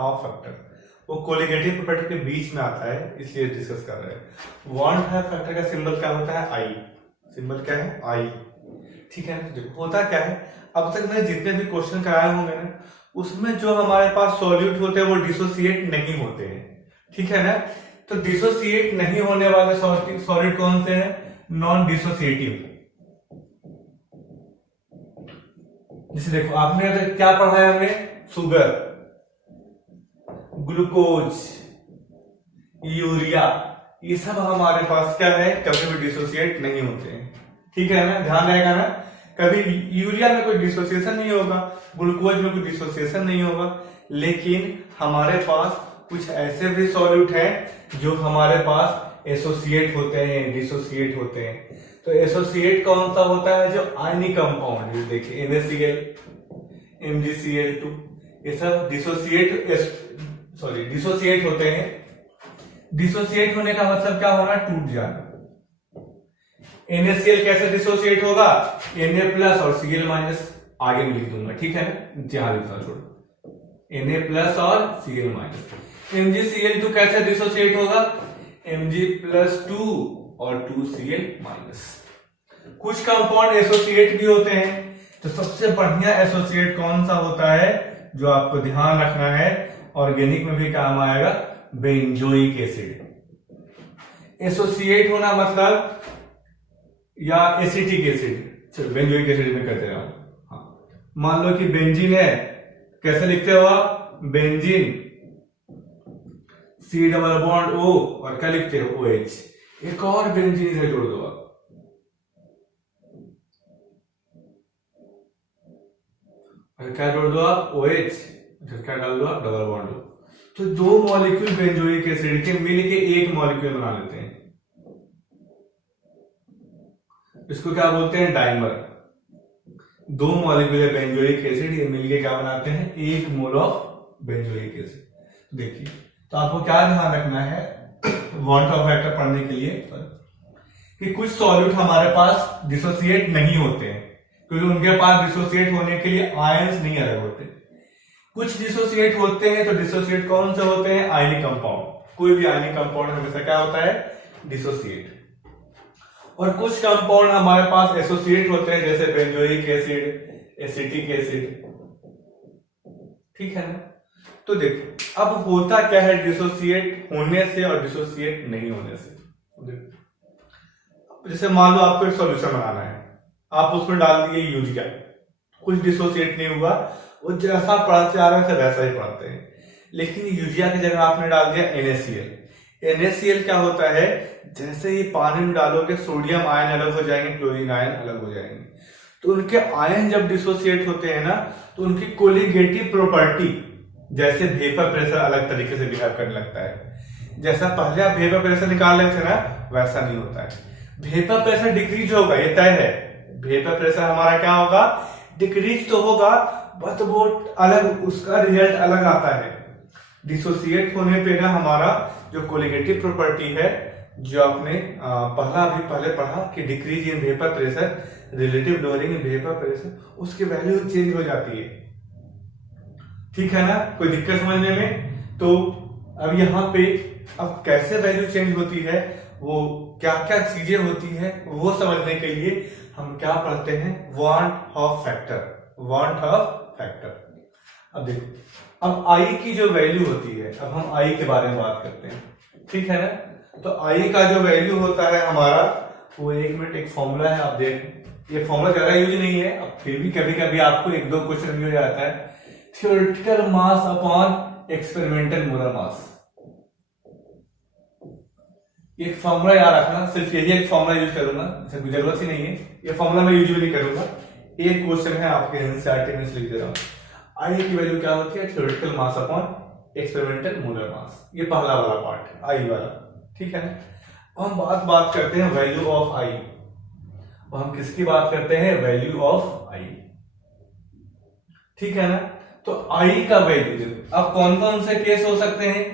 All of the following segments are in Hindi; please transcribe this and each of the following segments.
हाफ फैक्टर, वो कोलिगेटिव प्रॉपर्टी के बीच में आता है, इसलिए डिस्कस कर रहे हैं। वन हाफ फैक्टर का सिंबल क्या होता है? आई। सिंबल क्या है? आई। ठीक है ना? देखो होता क्या है, अब तक मैं जितने भी क्वेश्चन कराए होंगे ना, उसमें जो हमारे पास सॉल्यूट होते हैं वो डिसोसिएट नहीं होते हैं। ठीक है ना? तो डिसोसिएट नहीं होने वाले सॉलिड कौन से हैं? Non dissociative. जैसे देखो आपने क्या पढ़ा है हमने? शुगर, ग्लूकोज, यूरिया, ये सब हमारे पास क्या है? कभी भी डिसोसिएट नहीं होते हैं। ठीक है ना? ध्यान रहेगा ना? कभी यूरिया में कोई डिसोसिएशन नहीं होगा, ग्लूकोज में कोई डिसोसिएशन नहीं होगा, लेकिन हमारे पास कुछ ऐसे भी सॉल्यूट हैं जो हमारे पास एसोसिएट होते हैं, डिसोसिएट होते हैं। तो एसोसिएट कौन सा होता है? जो आयनिक कंपाउंड, देखिए NaCl, MgCl2, ये सब डिसोसिएट होते हैं। डिसोसिएट होने का मतलब क्या होना? टूट जाना। NaCl कैसे डिसोसिएट होगा? Na+ और Cl- आगे में लिख दूंगा, ठीक है ना? जहां लिखना छोड़ो, Na+ और Cl-। MgCl2 कैसे डिसोसिएट होगा? Mg+2 और 2Cl-। कुछ कंपाउंड एसोसिएट भी होते हैं, तो सबसे बढ़िया एसोसिएट कौन सा होता है जो आपको ध्यान रखना है, ऑर्गेनिक में भी काम आएगा? Benzoic acid. एसोसिएट होना मतलब, या एसिटिक एसिड, चलो बेंजोइक एसिड में कर दे रहा हूं। हाँ, मान लो कि बेंजीन है, कैसे लिखते हो आप? बेंजीन, C+O, और क्या लिखते हो? OH। एक और बेंजीन से जोड़ दो आप, और क्या जोड़ दो आप? OH, फिर क्या डाल दो आप? Double bond. तो दो मॉलिक्यूल बेंजोइक एसिड के मिल के एक मॉलिक्यूल बना लेते हैं, इसको क्या बोलते हैं? डाइमर। दो मॉलिक्यूल बेंजोइक एसिड ये मिलके क्या बनाते हैं? एक मोल ऑफ बेंजोइक एसिड। देखिए, तो आपको क्या ध्यान रखना है वांट ऑफ फैक्टर पढ़ने के लिए, कि कुछ सॉल्यूट हमारे पास डिसोसिएट नहीं होते हैं, क्योंकि उनके पास डिसोसिएट होने के लिए आयंस नहीं अलग होते। कुछ डिसोसिएट होते हैं, तो डिसोसिएट कौन से होते हैं? Ionic compound. कोई भी आयनिक कंपाउंड हमेशा क्या होता है? डिसोसिएट। और कुछ कंपाउंड हमारे पास एसोसिएट होते हैं, जैसे बेंजोइक एसिड, एसिटिक एसिड। ठीक है ना? तो देखो अब होता क्या है डिसोसिएट होने से और डिसोसिएट नहीं होने से। जैसे मान लो आपको एक सॉल्यूशन बनाना है, आप उसमें डाल दिए यूरिया, कुछ डिसोसिएट नहीं हुआ, वो जैसा पढ़ाते आ रहे थे वैसा ही पढ़ते हैं। लेकिन यूरिया की जगह आपने डाल दिया NaCl। NaCl क्या होता है? जैसे ही पानी में डालोगे सोडियम आयन अलग हो जाएंगे, क्लोरीन आयन अलग हो जाएंगे। तो उनके आयन जब डिसोसिएट होते हैं ना, तो उनकी कोलिगेटिव प्रॉपर्टी, जैसे वेपर प्रेशर अलग तरीके से बिहेव करने लगता है। जैसा पहले आप वेपर प्रेशर निकाल रहे थे ना, वैसा नहीं होता है। वेपर प्रेशर डिक्रीज होगा, ये तय है। वेपर प्रेशर हमारा क्या होगा? डिक्रीज तो होगा, बट वो अलग, उसका रिजल्ट अलग आता है। डिसोसिएट होने पे ना हमारा जो कोलिगेटिव प्रॉपर्टी है, जो आपने पहले पढ़ा कि decrease in vapour pressure, relative lowering in vapour pressure, उसकी वैल्यू चेंज हो जाती है। ठीक है ना? कोई दिक्कत समझने में? तो अब यहाँ पे अब कैसे वैल्यू चेंज होती है, वो क्या क्या चीजें होती है, वो समझने के लिए हम क्या पढ़ते हैं? Want of factor. Want of factor. अब देखो, अब आई की जो वैल्यू होती है, अब हम आई के बारे में बात करते हैं। ठीक है ना? तो आई का जो वैल्यू होता है हमारा, वो एक मिनट, एक फॉर्मूला है, आप देख, ये फॉर्मूला ज्यादा यूज नहीं है, अब फिर भी कभी कभी आपको एक दो क्वेश्चन मिल जाता है। Theoretical mass upon experimental molar mass, एक फॉर्मूला याद रखना, सिर्फ यही एक फॉर्मूला यूज करूंगा, कोई जरूरत ही नहीं है, ये फॉर्मूला मैं यूज भी नहीं करूंगा। एक क्वेश्चन है आपके एनसीईआरटी में लिख दे रहा हूं। आई की वैल्यू क्या होती है? Theoretical mass upon experimental molar mass. ये पहला वाला पार्ट है, आई वाला। ठीक है ना? हम बात करते हैं वैल्यू ऑफ आई। हम किसकी बात करते हैं? वैल्यू ऑफ आई। ठीक है ना? तो आई का वैल्यू, अब कौन कौन से केस हो सकते हैं?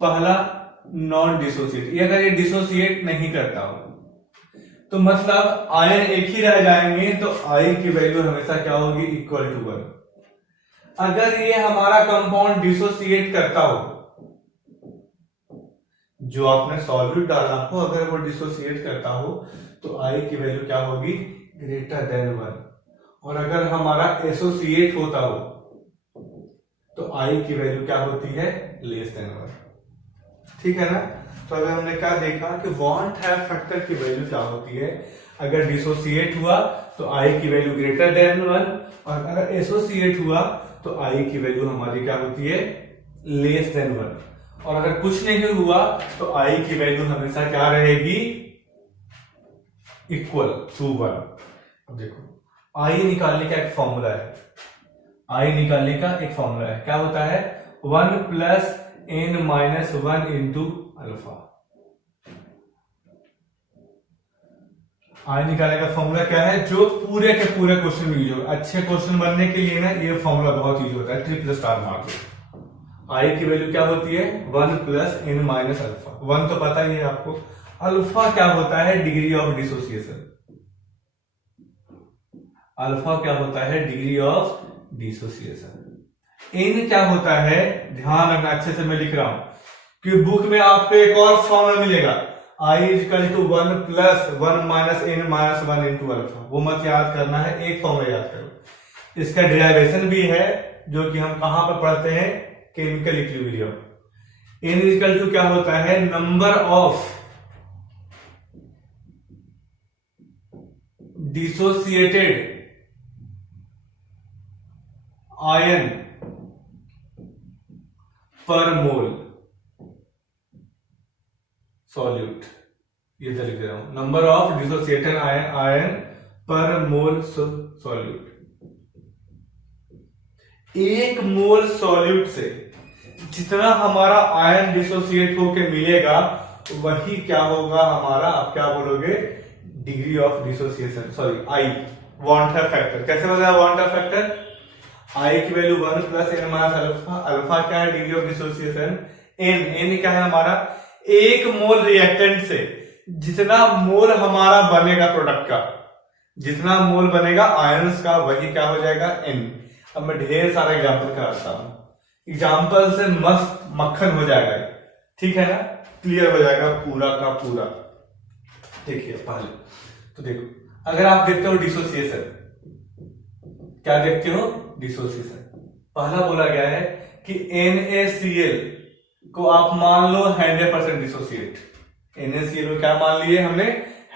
पहला, नॉन डिसोसिएट, ये अगर ये डिसोसिएट नहीं करता हो तो मतलब आयन एक ही रह जाएंगे, तो आई की वैल्यू हमेशा क्या होगी? Equal to 1। अगर ये हमारा कंपाउंड डिसोसिएट करता हो, जो आपने सॉल्यूट डाला हो अगर वो डिसोसिएट करता हो तो आई की वैल्यू क्या होगी, ग्रेटर देन 1। और अगर हमारा एसोसिएट होता हो तो आई की वैल्यू क्या होती है, लेस देन 1। ठीक है ना। तो अगर हमने क्या देखा कि वॉन्ट हैव फैक्टर की वैल्यू क्या होती है, अगर डिसोसिएट हुआ तो आई की वैल्यू ग्रेटर देन 1, और अगर एसोसिएट हुआ तो आई की वैल्यू हमारी क्या होती है, लेस देन 1। और अगर कुछ नहीं हुआ तो आई की वैल्यू हमेशा क्या रहेगी, इक्वल टू 1। अब देखो आई निकालने का एक फॉर्मूला है, आई निकालने का एक फॉर्मूला है, क्या होता है 1 plus n minus 1 into alpha. I निकालने का फॉर्मूला क्या है, जो पूरे के पूरे क्वेश्चन में यूज होगा। अच्छे क्वेश्चन बनने के लिए ना ये फॉर्मूला बहुत यूज होता है, ट्रिपल स्टार मार्क। आई की वैल्यू क्या होती है, 1 प्लस n माइनस अल्फा। 1 तो पता ही है आपको। अल्फा क्या होता है, डिग्री ऑफ डिसोसिएशन। अल्फा क्या होता है, डिग्री ऑफ डिसोसिएशन। n क्या होता है, ध्यान रखना अच्छे से मैं लिख रहा हूं कि बुक में आपको एक और फॉर्मूला मिलेगा, I equal to 1 plus 1 minus n minus 1 into alpha. वो मत याद करना है, एक फॉर्मूला याद करो। इसका डेरिवेशन भी है जो कि हम कहां पर पढ़ते हैं, chemical equilibrium. n equal to क्या होता है, नंबर ऑफ डिसोसिएटेड आयन पर मोल सॉल्यूट। ये तो लिख रहा हूं, नंबर ऑफ डिसोसिएटेड आयन पर मोल सॉल्यूट। एक मोल सॉल्यूट से जितना हमारा आयन डिसोसिएट होके मिलेगा वही क्या होगा हमारा, आप क्या बोलोगे, degree of dissociation, sorry I, want have factor. कैसे बताया वॉन्ट हैव फैक्टर, आई की value 1 plus n minus alpha. Alpha क्या है, डिग्री ऑफ डिसोसिएशन। n क्या है हमारा, एक मोल रिएक्टेंट से जितना मोल हमारा बनेगा प्रोडक्ट का, जितना मोल बनेगा आयंस का, वही क्या हो जाएगा, n। अब मैं ढेर सारे एग्जांपल कराता हूं, एग्जांपल से मस्त मक्खन हो जाएगा, ठीक है ना, क्लियर हो जाएगा पूरा का पूरा। देखिए पहले तो देखो, अगर आप देखते हो डिसोसिएशन, क्या देखते हो, डिसोसिएशन। पहला बोला गया है कि NaCl को आप मान लो 100% डिसोसिएट। NaCl को क्या मान लिए हमने,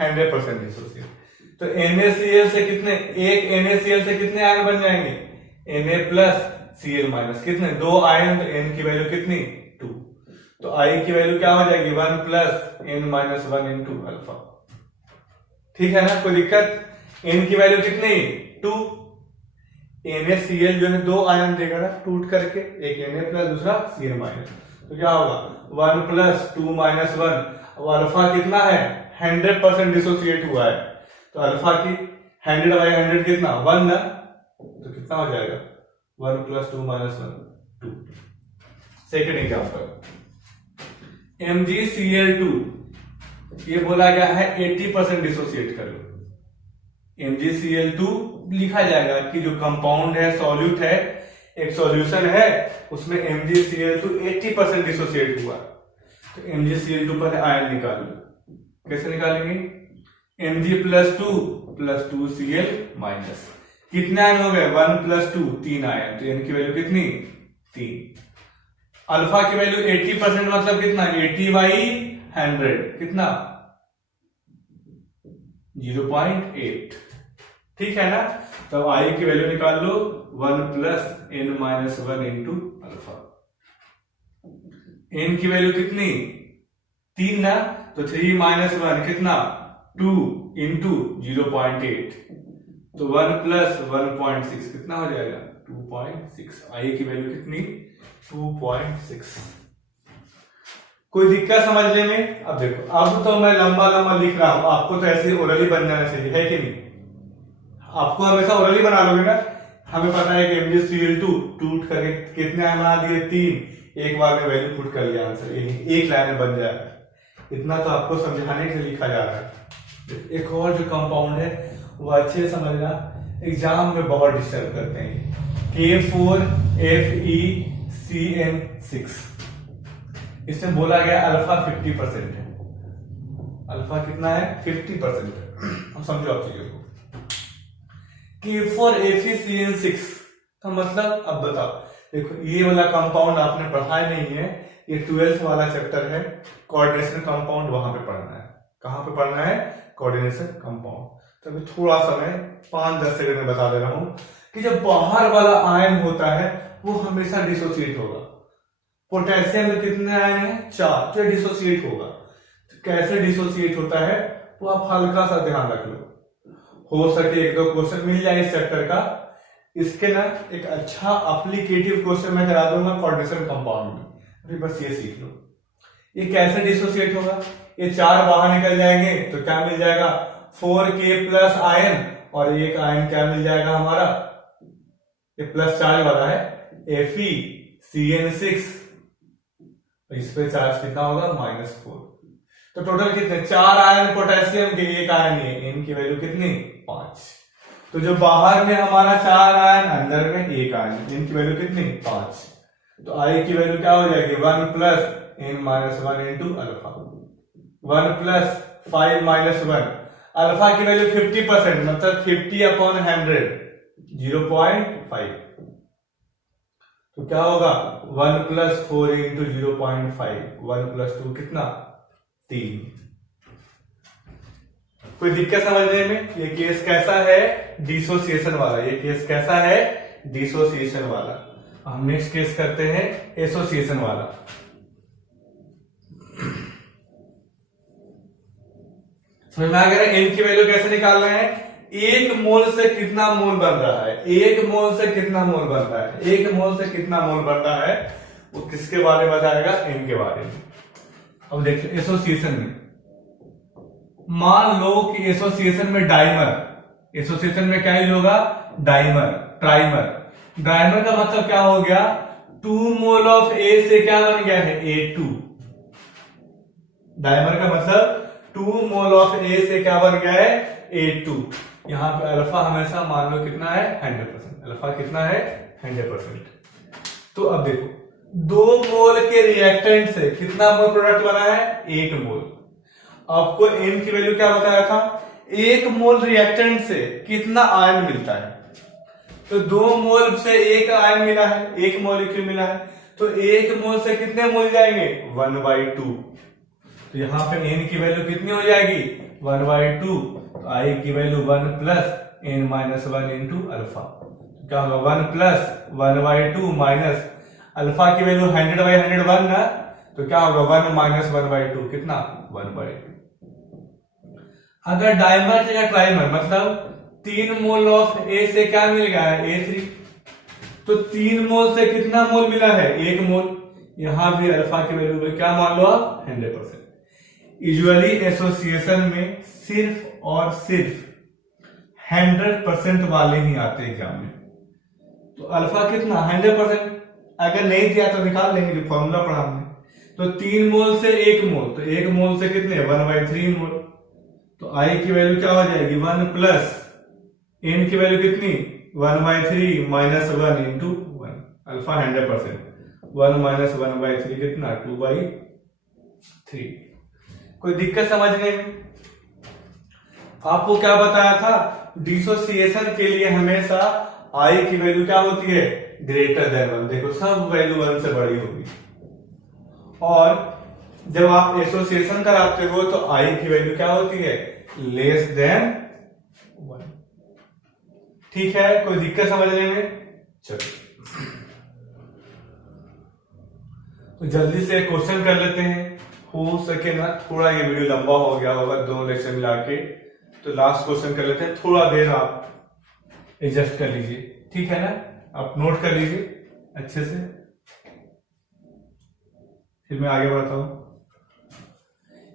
100% डिसोसिएट। तो NaCl से कितने, एक NaCl से कितने आयन बन जाएंगे, Na प्लस Cl माइनस, कितने, 2 आयन। तो n की वैल्यू कितनी, 2। तो I की वैल्यू क्या हो जाएगी, 1 plus n minus 1 into alpha. ठीक है ना, कोई दिक्कत। n की वैल्यू कितनी, 2। NaCl जो है 2 आयन देगा ना टूट करके, एक Na प्लस दूसरा Cl माइनस। तो क्या होगा, 1 प्लस 2 माइनस 1। अब अल्फा कितना है, 100% डिसोसिएट हुआ है, तो अल्फा की 100 बाई 100 कितना, 1 ना, तो कितना हो जाएगा, 1 plus 2 minus 1 2। Second example, MgCl2, ये बोला गया है 80% डिसोसिएट कर लो। MgCl2 लिखा जाएगा कि जो कंपाउंड है, सॉल्यूट है, एक सॉल्यूशन है, उसमें MgCl2 80% डिसोसिएट हुआ। तो MgCl2 पर आयन निकाल लो, कैसे निकालेंगे, Mg प्लस 2 Cl माइनस, कितने आयन हो गए, 1 प्लस 2 3 आयन। तो n की वैल्यू कितनी, 3। अल्फा की वैल्यू 80% मतलब कितना, 80 बाई 100 कितना, 0.8। ठीक है ना। तो आई की वैल्यू निकाल लो, 1 plus n minus 1 into alpha. n की वैल्यू कितनी, 3 ना, तो 3 माइनस 1 कितना, 2 इंटू 0.8। तो 1 प्लस 1.6 कितना हो जाएगा, 2.6। आई की वैल्यू कितनी, 2.6। कोई दिक्कत समझने में। अब देखो, अब तो मैं लंबा लंबा लिख रहा हूं, आपको तो ऐसे ओरली बन जाना चाहिए, है कि नहीं, आपको हमेशा ओरली बना लोगे ना। हमें पता है कि MgCl2 टूट करके कितने आयन बना दिए, 3। एक बार में वैल्यू पुट कर लिया, आंसर एक लाइन में बन जाएगा। इतना तो आपको समझाने के लिए लिखा जा रहा है। एक और जो कंपाउंड है वो अच्छे से समझना, एग्जाम में बहुत डिस्टर्ब करते हैं। K4FeCN6 इसमें बोला गया अल्फा 50% है। अल्फा कितना है? 50% है। हम समझो आप चीजों को। K4FeCN6 का मतलब अब बताओ। देखो ये वाला कंपाउंड आपने पढ़ा नहीं है, ये 12th वाला चैप्टर है, कोऑर्डिनेशन कंपाउंड, वहां पे पढ़ना है। कहां पे पढ़ना है? Coordination compound. तो अभी थोड़ा सा मैं 5-10 सेकंड में बता दे रहा हूं कि जब बाहर वाला आयन होता है वो हमेशा डिसोसिएट होगा। पोटेशियम में कितने आयन हैं? 4, तो डिसोसिएट होगा। तो कैसे डिसोसिएट होता है वो आप हल्का सा ध्यान रख लो, हो सके 1-2 क्वेश्चन मिल जाए इस चैप्टर का। इसके ना एक अच्छा एप्लीकेटिव क्वेश्चन मैं करा दूंगा कोऑर्डिनेशन कंपाउंड में, अभी बस ये सीख लो। ये कैसे डिसोसिएट होगा? ये 4 बाहर निकल जाएंगे तो क्या मिल जाएगा? 4K प्लस आयन, और एक आयन क्या मिल जाएगा हमारा? ये प्लस चार्ज वाला है, FeCN6। इस पे चार्ज कितना होगा? -4। तो टोटल कितने? 4 आयन पोटेशियम के, एक आयन है, इनकी वैल्यू कितनी? 5। तो जो बाहर में हमारा 4 आयन, अंदर में 1 आयन, इनकी वैल्यू कितनी? 5। तो आई की वैल्यू क्या हो जाएगी? 1 + n-1 इंटू अल्फा। 1 + 5 - 1, अल्फा की वैल्यू 50%, मतलब 50/100, 0.5। तो क्या होगा? 1 + 4 इंटू 0.5, 1 + 2 कितना? 3। कोई दिक्कत समझने में? ये केस कैसा है? डिसोसिएशन वाला। ये केस कैसा है? डिसोसिएशन वाला। हम नेक्स्ट केस करते हैं एसोसिएशन वाला। समझ में आ गया? एन की वैल्यू कैसे निकाल रहे हैं? 1 मोल से कितना मोल बन रहा है? 1 मोल से कितना मोल बन रहा है? 1 मोल से कितना मोल बन रहा है वो किसके बारे में बताएगा? एन के बारे में। अब देखिए एसोसिएशन में, मान लो कि एसोसिएशन में डाइमर, एसोसिएशन में क्या यूज होगा? Dimer, trimer. डाइमर का मतलब क्या हो गया? 2 मोल ऑफ ए से क्या बन गया है? A2। डाइमर का मतलब 2 मोल ऑफ ए से क्या बन गया है? A2। यहां पे अल्फा हमेशा मान लो कितना है? 100%। अल्फा कितना है? 100%। तो अब देखो 2 मोल के रिएक्टेंट से कितना मोल प्रोडक्ट बना है? 1 मोल। आपको एन की वैल्यू क्या बताया था? 1 मोल रिएक्टेंट से कितना आयन मिलता है? तो 2 मोल से 1 आयन मिला है, 1 मॉलिक्यूल मिला है, तो 1 मोल से कितने मोल जाएंगे? 1/2। तो यहां पे एन की वैल्यू कितनी हो जाएगी? 1/2। तो आई की वैल्यू 1 + n-1 इंटू अल्फा। क्या होगा? 1 + 1/2 माइनस अल्फा की वैल्यू 100/100 ना, तो क्या होगा? 1 - 1/2 कितना? 1/2। अगर डाइमर या ट्राइमर, मतलब 3 मोल ऑफ ए से क्या मिल गया है? A3। तो 3 मोल से कितना मोल मिला है? 1 मोल। यहां भी अल्फा की वैल्यू पे क्या मान लो आप? 100%। यूजुअली एसोसिएशन में सिर्फ और सिर्फ 100% वाले ही आते एग्जाम में। तो अल्फा कितना? 100%। अगर नहीं दिया तो निकाल लेंगे, जो फॉर्मूला पढ़ा हमने। तो 3 मोल से 1 मोल, तो 1 मोल से कितने? 1/3 मोल। तो आई की वैल्यू क्या हो जाएगी? 1 + एन की वैल्यू कितनी? 1/3 - 1 इंटू 1। अल्फा 100%, 1 - 1/3 कितना? 2/3। कोई दिक्कत समझने में? आपको क्या बताया था? डिसोसिएशन के लिए हमेशा आई की वैल्यू क्या होती है? >1। देखो सब वैल्यू 1 से बड़ी होगी। और जब आप एसोसिएशन कराते हो तो आई की वैल्यू क्या होती है? <1। ठीक है? कोई दिक्कत समझने में? चलो तो जल्दी से क्वेश्चन कर लेते हैं। हो सके ना थोड़ा ये वीडियो लंबा हो गया होगा, 2 लेक्चर मिला के, तो लास्ट क्वेश्चन कर लेते हैं। थोड़ा देर आप एडजस्ट कर लीजिए, ठीक है ना? आप नोट कर लीजिए अच्छे से, फिर मैं आगे बढ़ता हूं।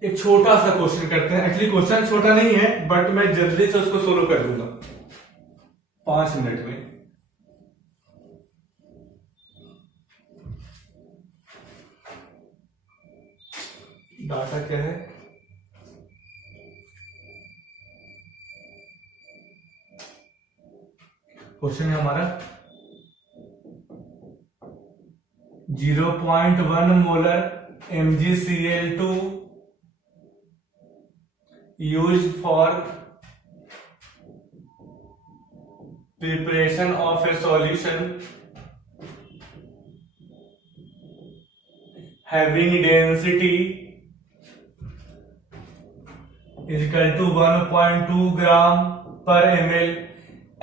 एक छोटा सा क्वेश्चन करते हैं। एक्चुअली क्वेश्चन छोटा नहीं है, बट मैं जल्दी से उसको सोल्व कर दूंगा 5 मिनट में। डाटा क्या है? क्वेश्चन है हमारा 0.1 molar MgCl2 used for preparation of a solution having density is equal to 1.2 gram per ml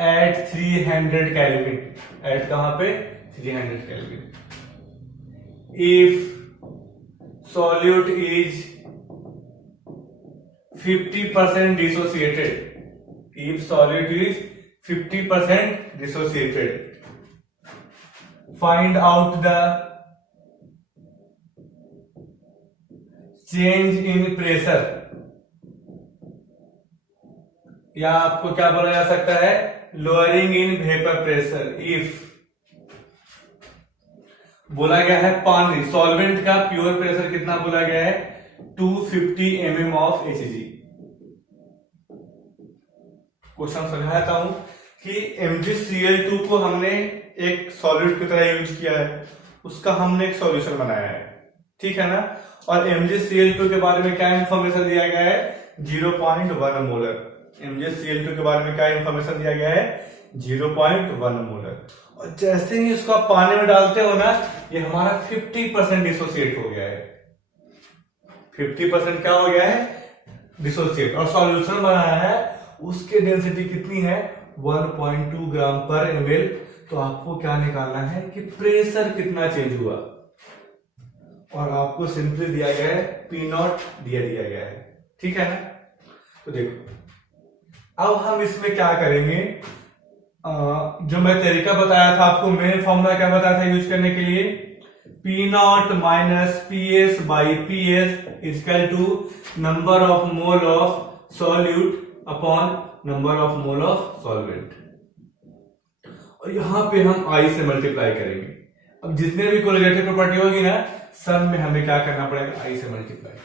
at 300 Kelvin. at कहां पे 300 Kelvin. If solute is 50% dissociated, if solute is 50% dissociated, find out the change in pressure. या आपको क्या बोला जा सकता है, lowering in vapour pressure. If बोला गया है पानी सॉल्वेंट का प्योर प्रेशर कितना बोला गया है 250 mm ऑफ Hg. क्वेश्चन समझाता हूं कि MgCl2 को हमने एक सॉल्यूट की तरह यूज किया है, उसका हमने एक सॉल्यूशन बनाया है, ठीक है ना. और MgCl2 के बारे में क्या इंफॉर्मेशन दिया गया है 0.1 मोलर. MgCl2 के बारे में क्या इंफॉर्मेशन दिया गया है 0.1 मोलर. और जैसे ही इसको आप पानी में डालते हो ना, ये हमारा 50% डिसोसिएट हो गया है. 50% क्या हो गया है डिसोसिएट. और सॉल्यूशन बनाया है, उसकी डेंसिटी कितनी है 1.2 ग्राम पर ml. तो आपको क्या निकालना है कि प्रेशर कितना चेंज हुआ, और आपको सिंपली दिया गया है P0 दिया गया है, ठीक है ना. तो देखो अब हम इसमें क्या करेंगे, जो मैं तरीका बताया था आपको, मेन फॉर्मूला क्या बताया था यूज करने के लिए, P0 minus PS by PS equal to number of mole of solute upon number of mole of solvent. और यहां पे हम I से मल्टीप्लाई करेंगे. अब जितने भी कोरिलेटिव प्रॉपर्टी होगी ना, सब में हमें क्या करना पड़ेगा I से मल्टीप्लाई,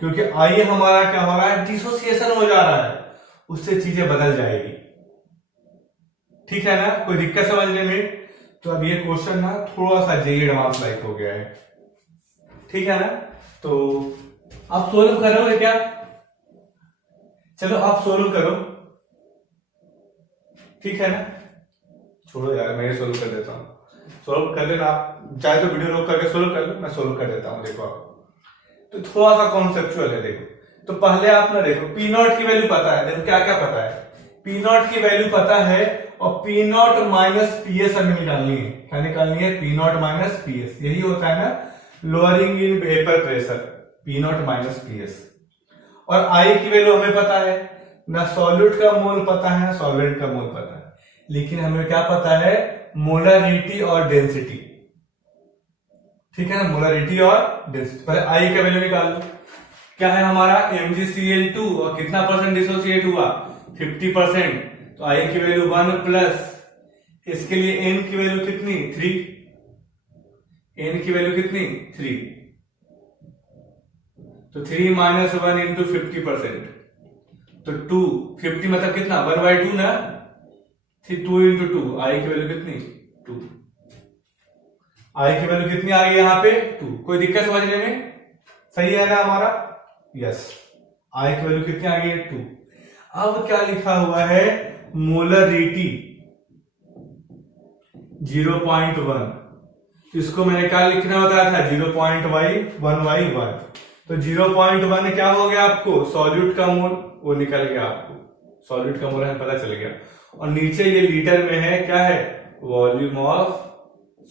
क्योंकि I हमारा क्या हो रहा है डिसोसिएशन हो जा रहा है, उससे चीजें बदल जाएगी, ठीक है ना. कोई दिक्कत समझने में. तो अब ये क्वेश्चन ना थोड़ा सा जेई एडवांस लाइक हो गया है, ठीक है ना. तो आप सोल्व करोगे क्या, चलो आप सोल्व करो, ठीक है ना. छोड़ो यार, मैं सोल्व कर देता हूं. सोल्व कर लेना आप, चाहे तो वीडियो रोक करके सोल्व कर लो, मैं सोल्व कर देता हूं. देखो आप, तो थोड़ा सा कॉन्सेप्चुअल है. देखो तो पहले आप ना देखो P0 की वैल्यू पता है. देखो क्या क्या पता है, P0 की वैल्यू पता है, और P0 माइनस PS हमें निकालनी है. क्या निकालनी है P0 माइनस PS. यही होता है ना lowering in vapour pressure, P0 minus PS. और I की वैल्यू हमें पता है, ना सॉल्यूट का मोल पता है ना सॉल्वेंट का मोल पता है, लेकिन हमें क्या पता है मोलरिटी और डेंसिटी, ठीक है ना. मोलरिटी और डेंसिटी. पहले I का वैल्यू निकाल लो. क्या है हमारा MgCl2, और कितना परसेंट डिसोसिएट हुआ 50%. तो I की वैल्यू 1 प्लस, इसके लिए N की वैल्यू कितनी 3, N की वैल्यू कितनी 3. तो 3 माइनस 1 इंटू 50%, तो 2. 50 मतलब कितना 1/2 ना, 2 इंटू 2. I की वैल्यू कितनी 2. I की वैल्यू कितनी आ गई यहाँ पे 2. कोई दिक्कत समझने में, सही है ना हमारा. यस, I की वैल्यू कितनी आ गई है 2. अब क्या लिखा हुआ है मोलरिटी 0.1. तो इसको मैंने क्या लिखना बताया था 0.1/1. तो 0.1 क्या हो गया आपको सॉल्यूट का मोल, वो निकल गया आपको, सॉल्यूट का मोल है पता चल गया. और नीचे ये लीटर में है, क्या है वॉल्यूम ऑफ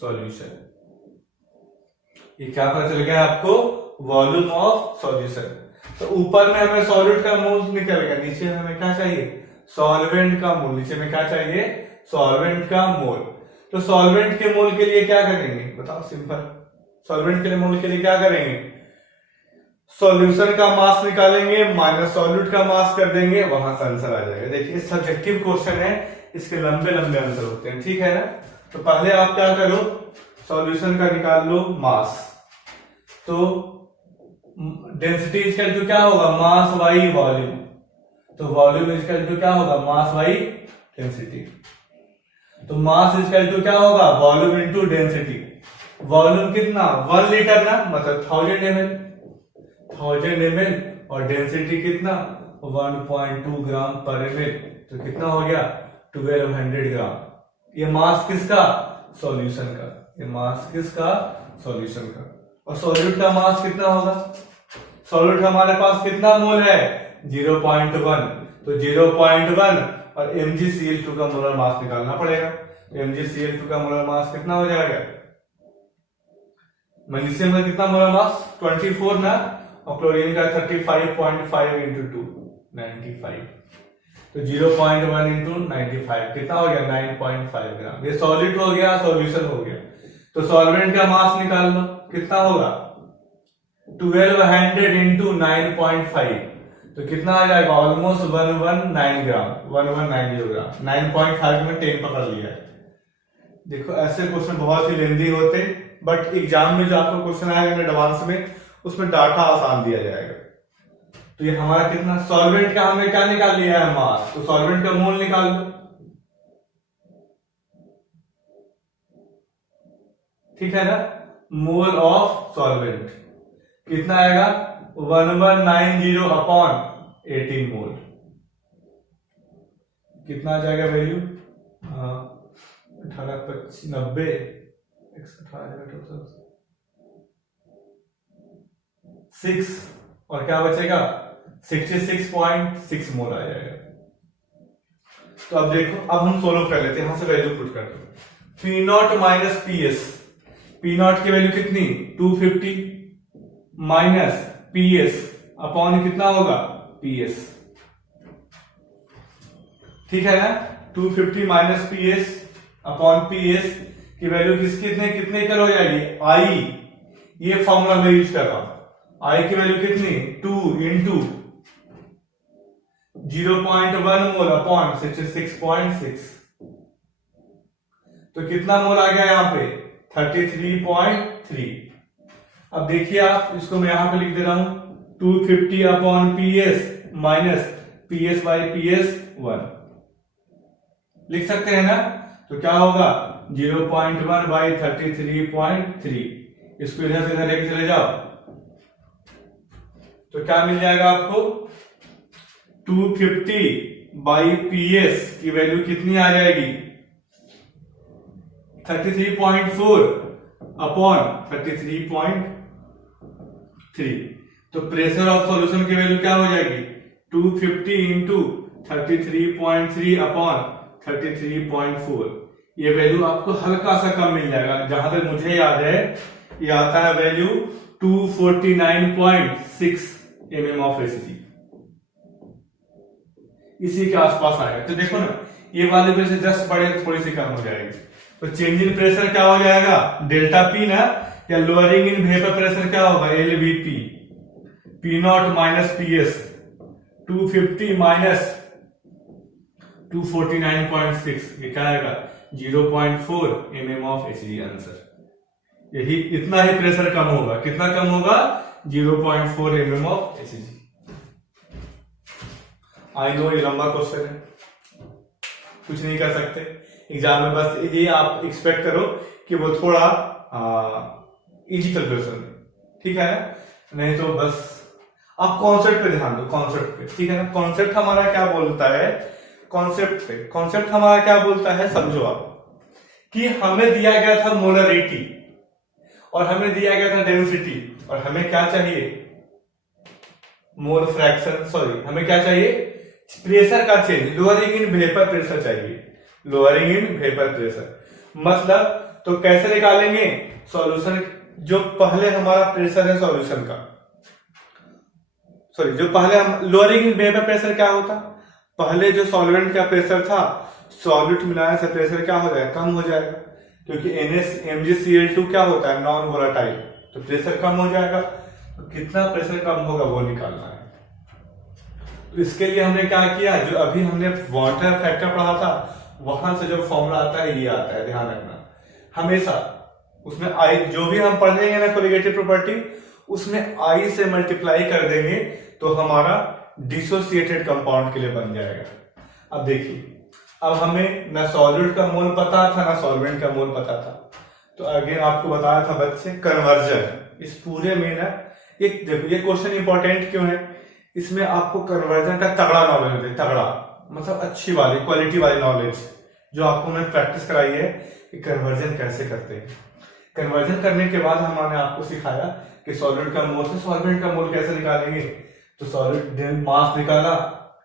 सॉल्यूशन. ये क्या पता चल गया आपको वॉल्यूम ऑफ सॉल्यूशन. तो ऊपर में हमें सॉल्यूट का मोल निकल गया, नीचे में हमें क्या चाहिए सॉल्वेंट का मोल. नीचे में क्या चाहिए सॉल्वेंट का मोल. तो सॉल्वेंट के मोल के लिए क्या करेंगे बताओ, सिंपल. सॉल्वेंट के लिए मोल के लिए क्या करेंगे, सॉल्यूशन का मास निकालेंगे माइनस सॉल्यूट का मास कर देंगे, वहां से आंसर आ जाएगा. देखिए सब्जेक्टिव क्वेश्चन है, इसके लंबे लंबे आंसर होते हैं, ठीक है ना. तो पहले आप क्या करो सॉल्यूशन का निकाल लो मास. तो डेंसिटी इक्वल टू क्या होगा मास बाई वॉल्यूम. तो वॉल्यूम इक्वल टू क्या होगा मास बाई डेंसिटी. तो मास इक्वल टू क्या होगा, वॉल्यूम इनटू डेंसिटी। वॉल्यूम कितना, 1 लीटर ना, मतलब 1000 ml, 1000 ml, और डेंसिटी कितना 1.2 ग्राम पर ml, तो कितना हो गया 1200 ग्राम। ये मास किसका, सॉल्यूशन का। ये मास किसका, सॉल्यूशन का। और सॉल्यूट का मास कितना होगा, सॉल्यूट हमारे पास कितना मोल है 0.1, तो 0.1 और MgCl2 का मोलर मास निकालना पड़ेगा। MgCl2 का मोलर मास कितना हो जाएगा, मैग्नीशियम का कितना मोलर मास 24 ना, और क्लोरीन का 35.5 इंटू 2 95, तो 0.1 इंटू 95 कितना हो गया 9.5 ग्राम। ये सॉलिड हो गया, सॉल्यूशन हो गया। तो सॉल्वेंट का मास निकाल लो, कितना होगा 1200 इंटू 9.5, तो कितना आ जाएगा ऑलमोस्ट 119 ग्राम, 1190 ग्राम। 9.5 में 10 पकड़ लिया है। देखो ऐसे क्वेश्चन बहुत ही लेंदी होते, बट एग्जाम में जो आपको क्वेश्चन आएगा एडवांस में, उसमें डाटा आसान दिया जाएगा। तो ये हमारा कितना, सॉल्वेंट का हमने क्या निकाल लिया है मास, तो सॉल्वेंट का मोल निकाल लो, ठीक है ना। मोल ऑफ सॉल्वेंट कितना आएगा 1190 अपॉन 18 मोल, कितना आ जाएगा वैल्यू 1890 6, और क्या बचेगा 66.6 मोल आ जाएगा। तो अब देखो, अब हम सोल्व कर लेते हैं, यहां से वैल्यू पुट करते हैं। P0 माइनस PS, P0 की वैल्यू कितनी 250 माइनस PS अपॉन कितना होगा PS, ठीक है ना। 250 माइनस PS अपॉन PS की वैल्यू कितने इक्वल हो जाएगी I, ये फॉर्मूला मैं यूज कर रहा हूं। I की वैल्यू कितनी 2 इंटू 0.1 मोल अपॉन 66.6, तो कितना मोल आ गया यहां पे 33.3। अब देखिए आप, इसको मैं यहां पे लिख दे रहा हूं 250 upon PS minus PS by PS 1, लिख सकते हैं ना। तो क्या होगा 0.1 बाई 33.3, इसको इधर से इधर लेके चले जाओ, तो क्या मिल जाएगा आपको 250 बाई PS की वैल्यू कितनी आ जाएगी 33.4 अपॉन 33.3, तो प्रेशर ऑफ सॉल्यूशन की वैल्यू क्या हो जाएगी 250 इंटू 33.3 अपॉन 33.4। ये वैल्यू आपको हल्का सा कम मिल जाएगा, जहां तक मुझे याद है ये आता है वैल्यू 249.6 mm ऑफ एसिडी, इसी के आसपास आएगा। तो देखो ना, ये वाले पे से जस्ट बड़े थोड़ी सी कम हो जाएगी। तो चेंज इन प्रेशर क्या हो जाएगा डेल्टा P ना, या लोअरिंग इन वेपर प्रेशर क्या होगा LVP, P0 minus PS 250 minus 249.6, ये क्या आएगा 0.4 mm ऑफ एसिडी आंसर। यही इतना ही प्रेशर कम होगा, कितना कम होगा 0.4 mm of ACD. I know ये लंबा क्वेश्चन है, कुछ नहीं कर सकते एग्जाम में, बस ये आप एक्सपेक्ट करो कि वो थोड़ा इजी कैलकुलेशन, ठीक है ना। नहीं तो बस आप कॉन्सेप्ट पे ध्यान दो, कॉन्सेप्ट पे, ठीक है ना। कॉन्सेप्ट हमारा क्या बोलता है, कॉन्सेप्ट हमारा क्या बोलता है, समझो आप कि हमें दिया गया था मोलरिटी और हमें दिया गया था डेंसिटी, और हमें क्या चाहिए मोल फ्रैक्शन, सॉरी हमें क्या चाहिए प्रेशर का change, lowering in vapour pressure चाहिए, लोअरिंग इन वेपर प्रेशर। मतलब तो कैसे निकालेंगे सॉल्यूशन, जो पहले हमारा प्रेशर है सॉल्यूशन का, सॉरी जो पहले हम लोअरिंग इन वेपर प्रेशर क्या होता, पहले जो सॉल्वेंट का प्रेशर था सॉल्यूट मिलाने से प्रेशर क्या हो जाएगा कम हो जाएगा, क्योंकि MgCl2 क्या होता है नॉन वोलेटाइल, तो प्रेशर कम हो जाएगा। तो कितना प्रेशर कम होगा वो निकालना है। तो इसके लिए हमने क्या किया, जो अभी हमने वाटर फैक्टर पढ़ा था वहां से जो फॉर्मूला आता है ये आता है, ध्यान रखना हमेशा। उसमें आई जो भी हम पढ़ेंगे ना कोलिगेटिव प्रॉपर्टी, उसमें आई से मल्टीप्लाई कर देंगे तो हमारा डिसोसिएटेड कंपाउंड के लिए बन जाएगा। अब देखिए अब हमें ना सॉलिड का मोल पता था ना सॉल्वेंट का मोल पता था। तो अगेन आपको बताया था बच्चे, कन्वर्जन इस पूरे में ना, एक देखो ये क्वेश्चन इंपॉर्टेंट क्यों है, इसमें आपको कन्वर्जन का तगड़ा नॉलेज होता है, तगड़ा मतलब अच्छी वाली क्वालिटी वाली नॉलेज, जो आपको मैंने प्रैक्टिस कराई है कि कन्वर्जन कैसे करते हैं। कन्वर्जन करने के बाद हमने आपको सिखाया कि सॉलिड का मोल से सॉल्वेंट का मोल कैसे निकालेंगे। तो सॉलिड मास निकाला,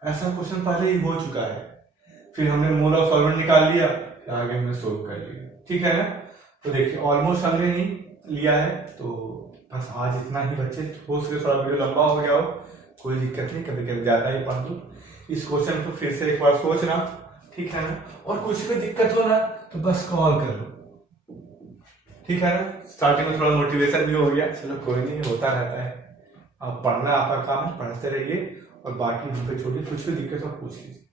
ऐसा क्वेश्चन पहले ही हो चुका है। फिर हमने मोल ऑफ सॉल्वेंट निकाल लिया, आगे हमने सोल्व कर लिया, ठीक है ना। तो देखिए ऑलमोस्ट हमने ही लिया है। तो बस आज इतना ही बच्चे, हो सके थोड़ा वीडियो लंबा हो गया हो, कोई दिक्कत नहीं, कभी कभी ज्यादा ही पढ़ लो। इस क्वेश्चन को फिर से एक बार सोचना, ठीक है ना। और कुछ भी दिक्कत हो ना तो बस कॉल कर लो, ठीक है ना। स्टार्टिंग में थोड़ा मोटिवेशन भी हो गया, चलो कोई नहीं, होता रहता है। अब पढ़ना आपका काम है, पढ़ते रहिए, और बाकी हमको छोटी कुछ भी दिक्कत हो पूछ लीजिए।